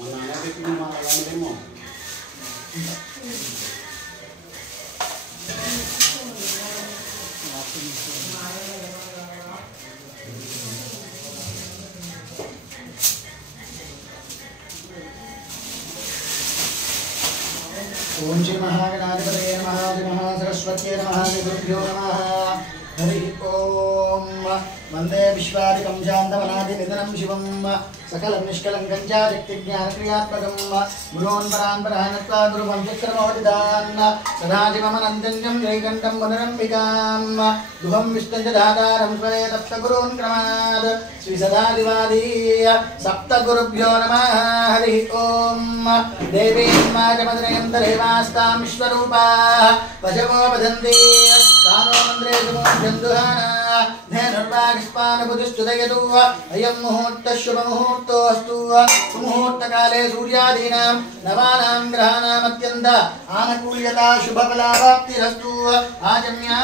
మన అన్నకి మన అలాంటిదేమో ओम श्री महागणाधिपतये नमः श्री महासरस्वत्यै नमः श्री गुरुभ्यो नमः हरि ओम वंदे विश्वादिकं शान्तमनादिनिधनं शिवं सकलं निष्कलङ्कं च शक्तिज्ञानक्रियात्मकं गुरोन् परान् परानत्वा गुरुवंशक्रमोदितान् सदाशिवमनन्तं जयकण्ठं पुनरम्बिकां दुहं विष्णुं च दातारं स्वरे सप्तगुरून् क्रमात् श्री सदाशिवादीय सप्तगुरुभ्यो नमः हरि ओम देवीन्माजमदनयन्तरेवास्तां विश्वरूपाः पशवो वदन्ति सानो मन्द्रे सुमोऽभ्यन्दुहाना धेनुर्वागस्पानबुधिष्ठुदयतु अयं मुहूर्तः शुभमुहूर्तोऽस्तु सुमुहूर्तकाले सूर्यादीनां नवानां ग्रहाणाम् अत्यन्त आनुकूल्यता शुभफलाप्तिरस्तु आजम्या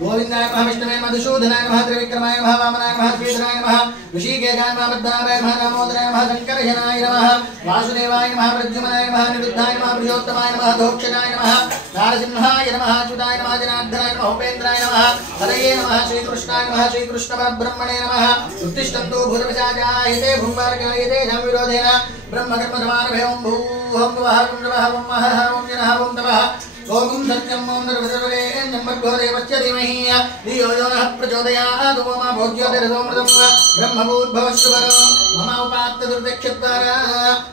गोविंदाय नमः विष्णवे मधुसूदनाय नमः त्रिविक्रमाय नमः वामनाय नमः श्रीधराय नमः ऋषिकेशाय नमः पद्मनाभाय नमः दामोदराय नमः शंकरजनाय नमः वासुदेवाय नमः प्रद्युम्नाय नमः निरुद्धाय नमः प्रियोत्तमाय नमः दोक्षजाय नमः नारसिंहाय नमः अच्युताय नमः जनार्दनाय नमः उपेन्द्राय नमः हरये नमः श्रीकृष्णाय नमः श्रीकृष्णपरब्रह्मणे नमः उत्तिष्ठन्तु भूतपिशाचायते भूम्बारकायते विरोधेन ब्रह्मकर्मसमारभेवं भूहं वः वं महः वं जनः वं तपः ओम सत्यं ओम निर्वृतवरेण्यं भर्गो देवस्य धीमहि धियो यो नः प्रचोदयात् ओम भोज्योतिरसोमृतं ब्रह्मभूद्भवस्वरो मम उपात्त दुर्दक्षद्वारा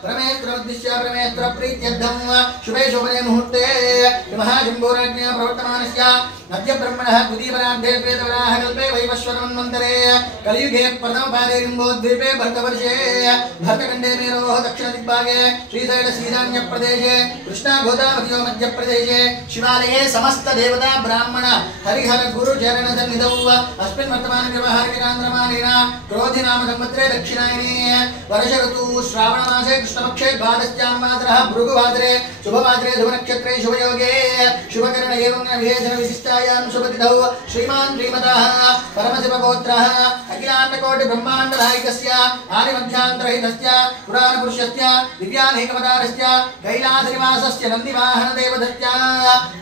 परमेश्वरमुद्दिश्य परमेश्वरप्रीत्यर्थं शुभे शोभने मुहूर्ते महाशम्भोराज्ञया प्रवर्तमानस्य अद्य ब्रह्मणः द्वितीयपरार्धे श्वेतवराह कल्पे वैवस्वतमन्वन्तरे कलियुगे प्रथमपादे लिम्बोद्वीपे भरतवर्षे भरतखण्डे मेरोः दक्षिणदिग्भागे श्रीशैलश्रीधान्यप्रदेशे कृष्णागोदावर्यो मध्यप्रदेशे शिवालये समस्त देवता ब्राह्मण हरिहर गुरु चरण सन्निधौ अस्मिन् वर्तमान व्यवहारिकान्द्रमानेन क्रोधि नाम संवत्सरे दक्षिणायने वर्ष ऋतु श्रावण मासे कृष्णपक्षे द्वादश्यां वासरः भृगुवासरे शुभवासरे शुभनक्षत्रे शुभयोगे शुभकरण एवं विशेषण विशिष्टायां शुभतिथौ श्रीमान् श्रीमतः परमशिवगोत्रः अखिलाण्डकोटि ब्रह्माण्डनायकस्य आदिमध्यान्तरहितस्य पुराणपुरुषस्य दिव्यानेकवतारस्य कैलासनिवासस्य नन्दिवाहनदेवतस्य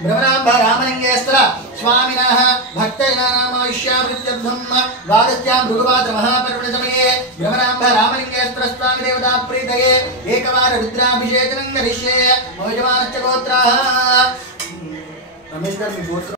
भ्रमराम्ब रामलिङ्गेश्वर स्वामिनः भक्तजनानामायुष्यावृत्यर्थं द्वादश्यां भृगुवासर महापर्वणसमये भ्रमराम्ब रामलिङ्गेश्वर स्वामी देवता प्रीतये एकवार रुद्राभिषेचनं करिष्ये मम यजमानश्च गोत्राः रमेश गाరి गोत्र